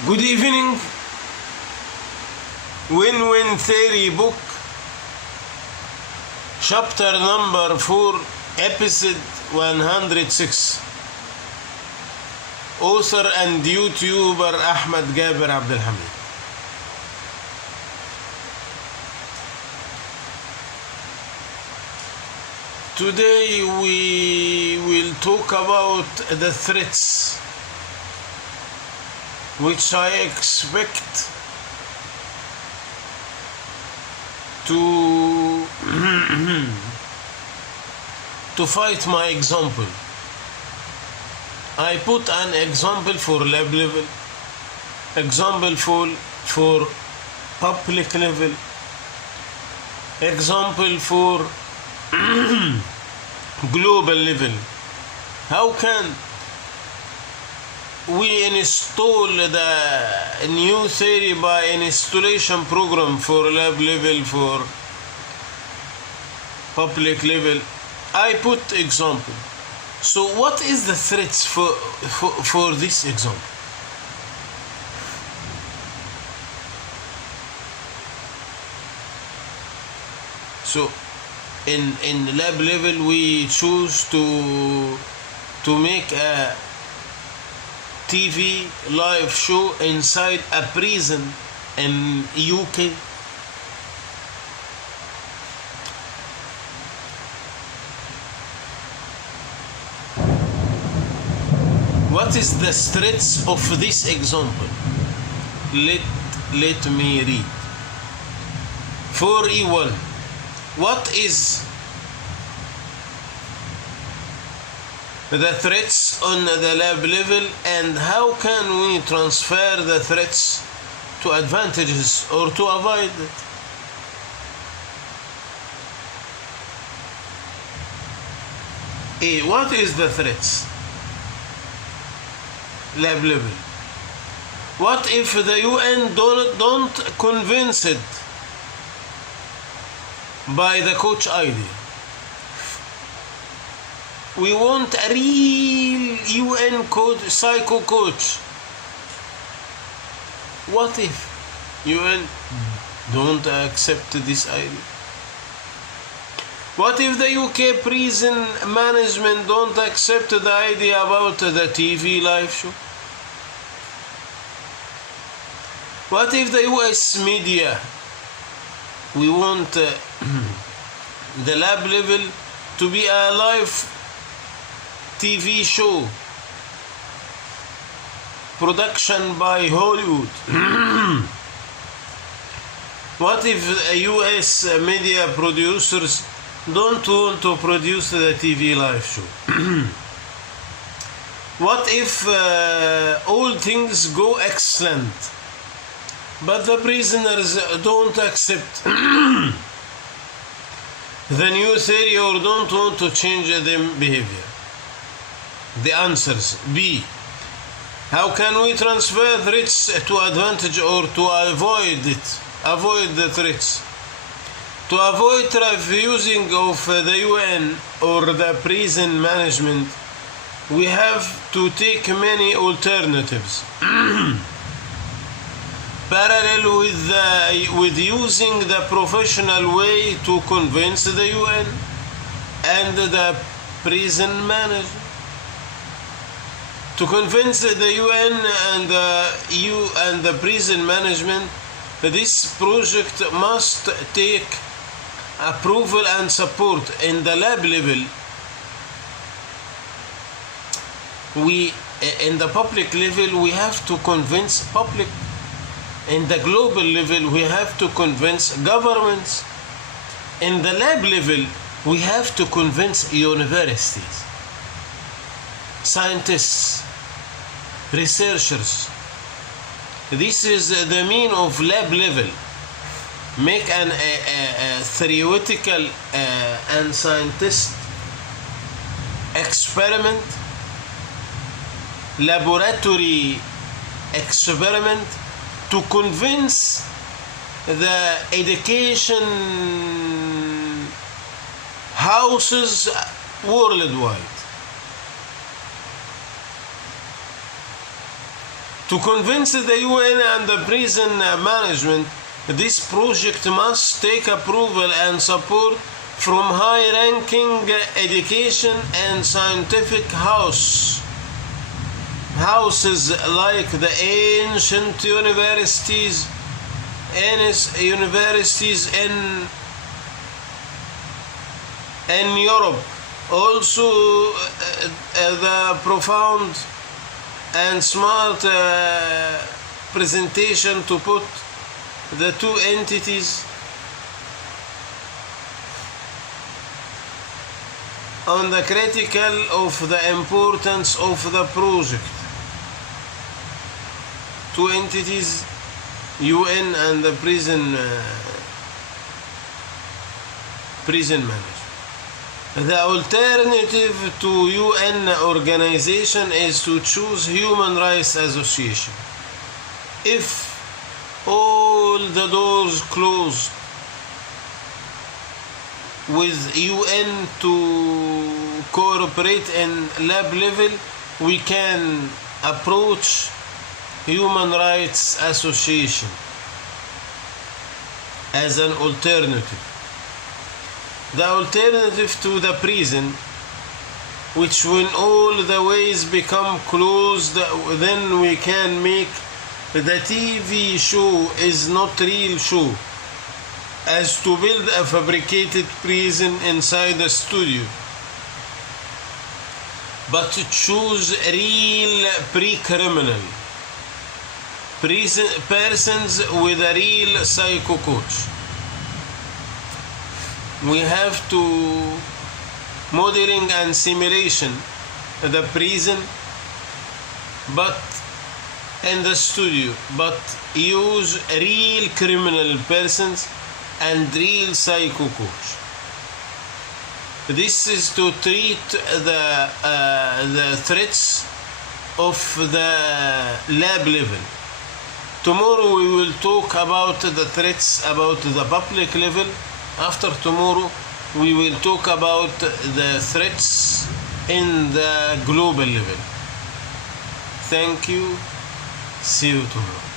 Good evening. Win-Win Theory book, chapter number 4, episode 106. Author and YouTuber Ahmed Gaber Abdelhamid. Today we will talk about the threats which I expect to fight my example. I put an example for lab level, example for public level, example for global level. How can we install the new theory by installation program for lab level, for public level? I put example. So what is the threats for this example? So in lab level we choose to make a TV live show inside a prison in UK. What is the threats of this example? Let me read. 4E1. What is the threats on the lab level, and how can we transfer the threats to advantages or to avoid it? What is the threats? Lab level. What if the UN don't convince it by the coach idea? We want a real UN coach, psycho coach. What if UN don't accept this idea? What if the UK prison management don't accept the idea about the TV live show? What if the US media, we want the lab level to be a live TV show production by Hollywood? What if US media producers don't want to produce the TV live show? What if all things go excellent, but the prisoners don't accept the new theory or don't want to change their behavior? The answers: B. How can we transfer threats to advantage or to avoid it? Avoid the threats. To avoid refusing of the UN or the prison management, we have to take many alternatives. Parallel with using the professional way to convince the UN and the prison manager. To convince the UN and the prison management, this project must take approval and support. In the lab level, in the public level, we have to convince public. In the global level, we have to convince governments. In the lab level, we have to convince universities, scientists, researchers. This is the mean of lab level. Make a theoretical and scientist experiment, laboratory experiment, to convince the education houses worldwide To convince the UN and the prison management, this project must take approval and support from high-ranking education and scientific houses like the ancient universities in Europe. Also, the profound and smart presentation to put the two entities on the critical of the importance of the project. Two entities, UN and the prison manager. The alternative to UN organization is to choose Human Rights Association. If all the doors close with UN to cooperate in lab level, we can approach Human Rights Association as an alternative. The alternative to the prison, which when all the ways become closed, then we can make the TV show is not real show, as to build a fabricated prison inside the studio, but to choose real pre-criminal persons with a real psycho coach. We have to modeling and simulation the prison, but in the studio, but use real criminal persons and real psycho coach. This is to treat the threats of the lab level. Tomorrow we will talk about the threats about the public level. After tomorrow we will talk about the threats in the global level. Thank you. See you tomorrow.